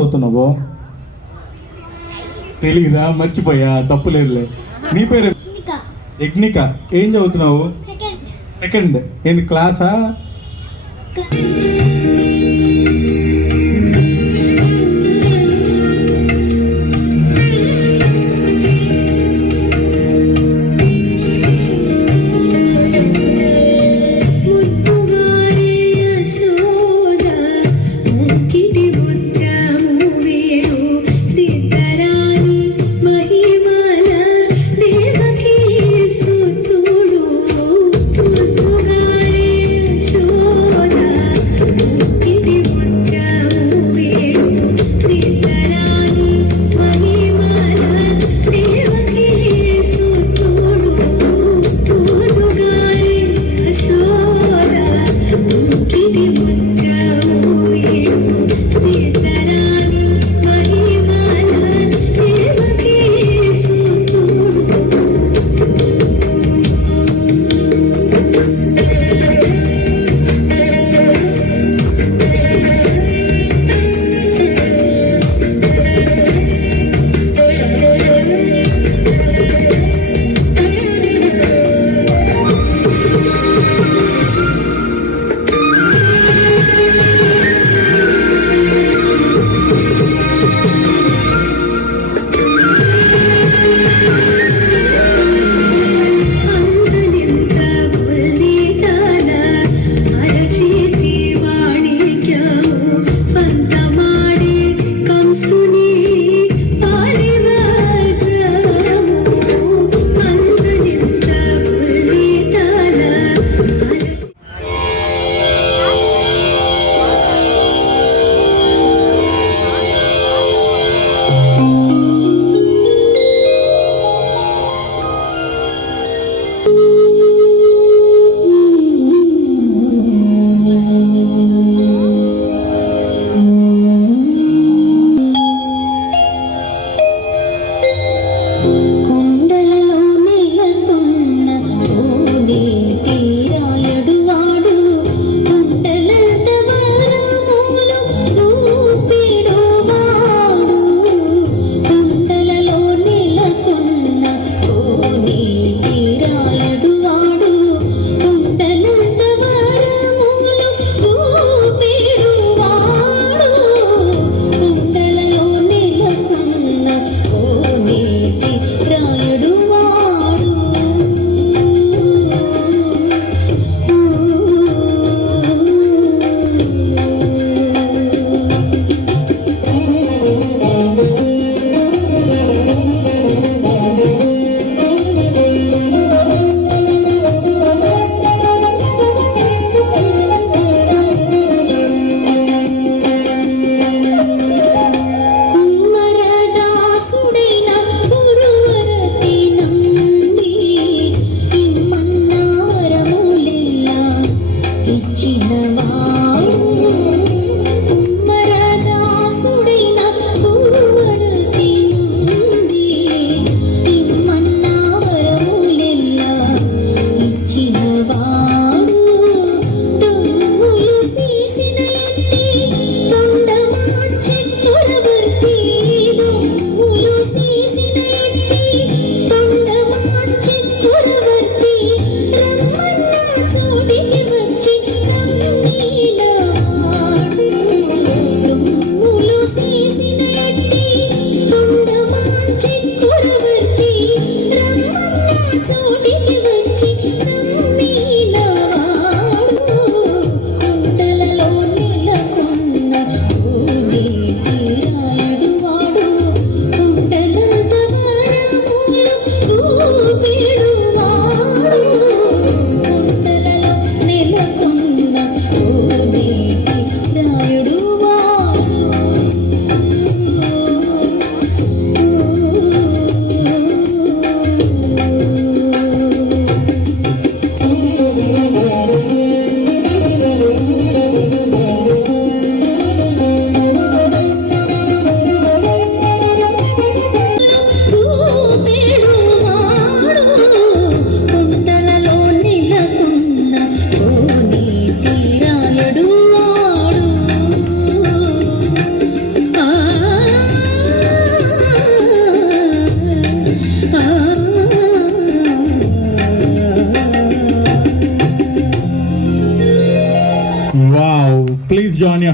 చదువుతున్నావు తెలీదా? మర్చిపోయా. తప్పులేదులే నీ పేరు? యజ్ఞిక. ఏం చదువుతున్నావు? సెకండ్. సెకండ్. ఏంది క్లాసా?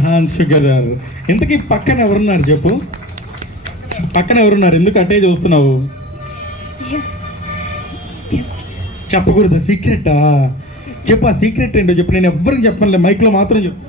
జాయిన్ యూర్ టుగెదర్ ఇంతకీ పక్కన ఎవరున్నారు చెప్పు? పక్కన ఎవరున్నారు? ఎందుకు అట్టే చూస్తున్నావు? చెప్పకూడదు సీక్రెటా? చెప్పు ఆ సీక్రెట్ ఏంటో చెప్పు. నేను ఎవ్వరికి చెప్పనులే మైక్లో మాత్రం చెప్పు.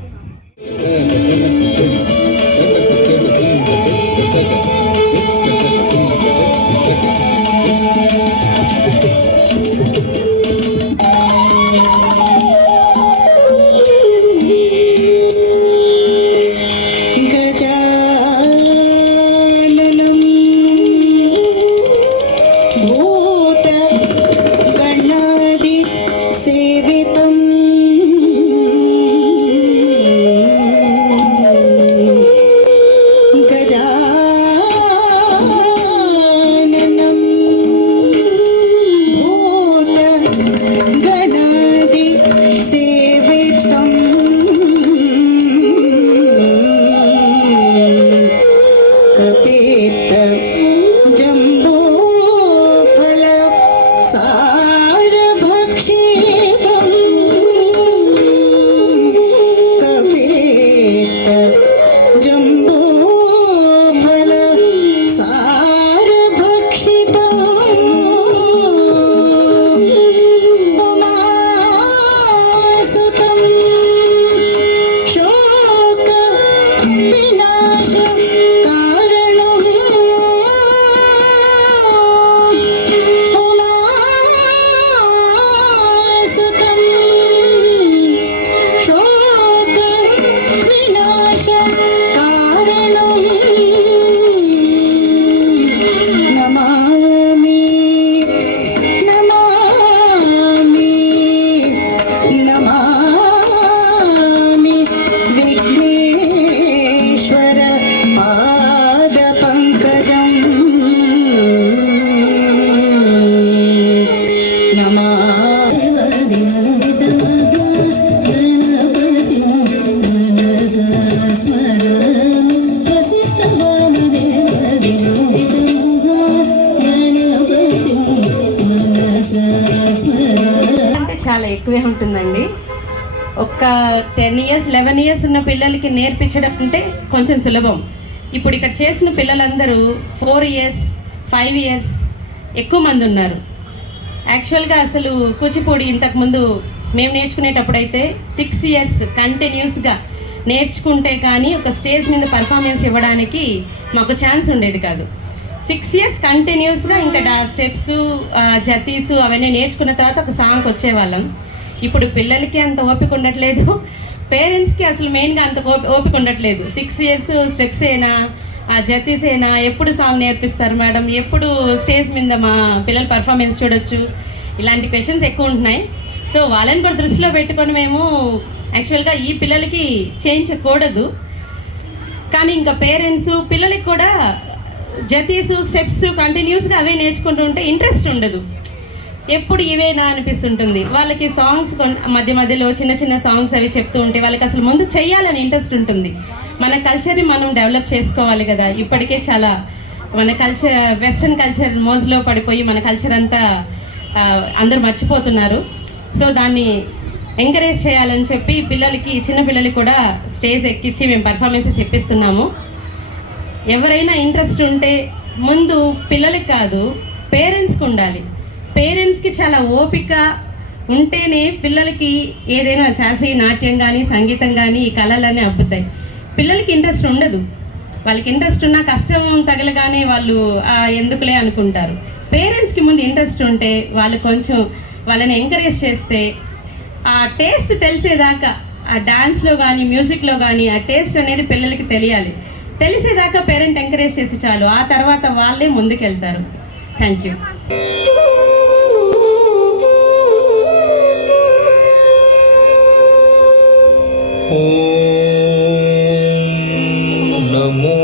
అంటే చాలా ఎక్కువే ఉంటుందండి. ఒక టెన్ ఇయర్స్ లెవెన్ ఇయర్స్ ఉన్న పిల్లలకి నేర్పించడం అంటే కొంచెం సులభం. ఇప్పుడు ఇక్కడ చేసిన పిల్లలందరూ ఫోర్ ఇయర్స్ ఫైవ్ ఇయర్స్ ఎక్కువ మంది ఉన్నారు. యాక్చువల్గా అసలు కూచిపూడి ఇంతకుముందు మేము నేర్చుకునేటప్పుడు అయితే సిక్స్ ఇయర్స్ కంటిన్యూస్గా నేర్చుకుంటే కానీ ఒక స్టేజ్ మీద పర్ఫార్మెన్స్ ఇవ్వడానికి మాకు ఛాన్స్ ఉండేది కాదు. సిక్స్ ఇయర్స్ కంటిన్యూస్గా ఇంకా స్టెప్స్ జతీసు అవన్నీ నేర్చుకున్న తర్వాత ఒక సాంగ్కి వచ్చేవాళ్ళం. ఇప్పుడు పిల్లలకి అంత ఓపిక ఉండట్లేదు. పేరెంట్స్కి అసలు మెయిన్గా అంత ఓపి- ఓపిక ఉండట్లేదు. సిక్స్ ఇయర్స్ స్టెప్స్ అయినా ఆ జతీస్ అయినా ఎప్పుడు సాంగ్ నేర్పిస్తారు మేడం? ఎప్పుడు స్టేజ్ మీద మా పిల్లల పర్ఫార్మెన్స్ చూడొచ్చు? ఇలాంటి క్వశ్చన్స్ ఎక్కువ ఉంటున్నాయి. సో వాళ్ళని కూడా దృష్టిలో పెట్టుకొని మేము యాక్చువల్గా ఈ పిల్లలకి చేయించకూడదు. కానీ ఇంకా పేరెంట్స్ పిల్లలకి కూడా జతీసు స్టెప్స్ కంటిన్యూస్గా అవే నేర్చుకుంటూ ఉంటే ఇంట్రెస్ట్ ఉండదు. ఎప్పుడు ఇవేనా అనిపిస్తుంటుంది. వాళ్ళకి సాంగ్స్ మధ్య మధ్యలో చిన్న చిన్న సాంగ్స్ అవి చెప్తూ ఉంటే వాళ్ళకి అసలు ముందు చేయాలని ఇంట్రెస్ట్ ఉంటుంది. మన కల్చర్ని మనం డెవలప్ చేసుకోవాలి కదా. ఇప్పటికే చాలా మన కల్చర్ వెస్ట్రన్ కల్చర్ మోజులో పడిపోయి మన కల్చర్ అంతా అందరూ మర్చిపోతున్నారు. సో దాన్ని ఎంకరేజ్ చేయాలని చెప్పి పిల్లలకి చిన్న పిల్లలకి కూడా స్టేజ్ ఎక్కించి మేము పర్ఫార్మెన్సెస్ ఇప్పిస్తున్నాము ఎవరైనా ఇంట్రెస్ట్ ఉంటే ముందు పిల్లలకి కాదు పేరెంట్స్కి ఉండాలి. పేరెంట్స్కి చాలా ఓపిక ఉంటేనే పిల్లలకి ఏదైనా శాస్త్రీయ నాట్యం కానీ సంగీతం కానీ ఈ కళలన్నీ అబ్బుతాయి. పిల్లలకి ఇంట్రెస్ట్ ఉండదు. వాళ్ళకి ఇంట్రెస్ట్ ఉన్నా కష్టం తగలగానే వాళ్ళు ఎందుకులే అనుకుంటారు. పేరెంట్స్కి ముందు ఇంట్రెస్ట్ ఉంటే వాళ్ళు కొంచెం వాళ్ళని ఎంకరేజ్ చేస్తే ఆ టేస్ట్ తెలిసేదాకా ఆ డాన్స్లో కానీ మ్యూజిక్లో కానీ ఆ టేస్ట్ అనేది పిల్లలకి తెలియాలి. తెలిసేదాకా పేరెంట్ ఎంకరేజ్ చేసి చాలు. ఆ తర్వాత వాళ్ళే ముందుకెళ్తారు. థ్యాంక్ యూ నమో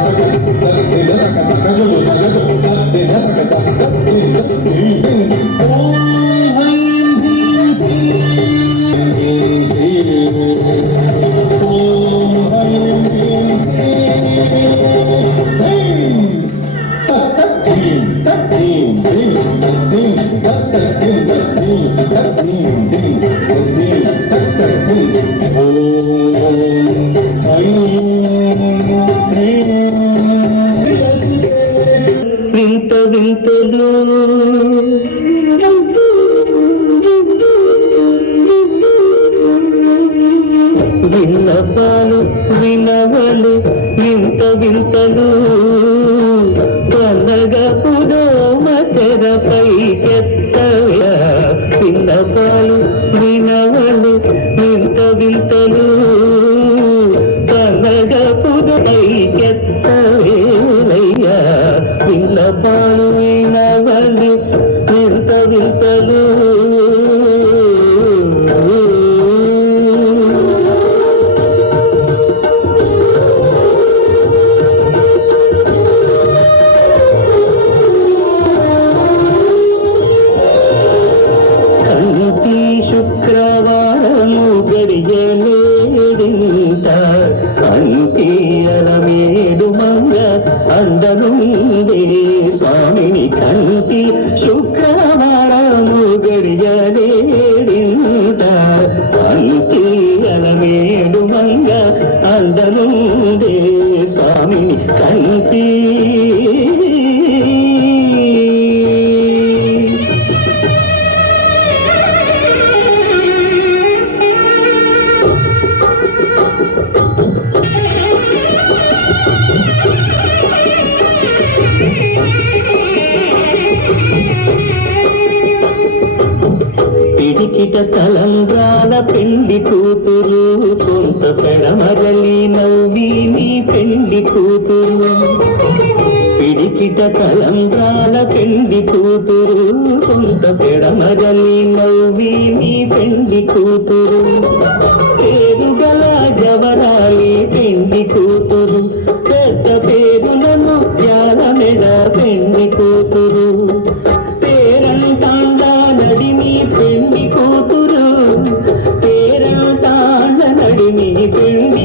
தடுத்து தடுத்து সকল বিনা 你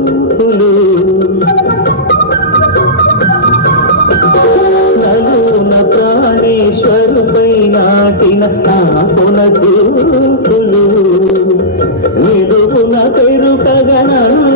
చూపులు నలున ప్రాణేశ్వరుపై నాటిన ఆపున చూపులు నిడుపున పెరుకగనను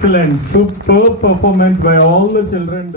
excellent. Superb performance by all the children.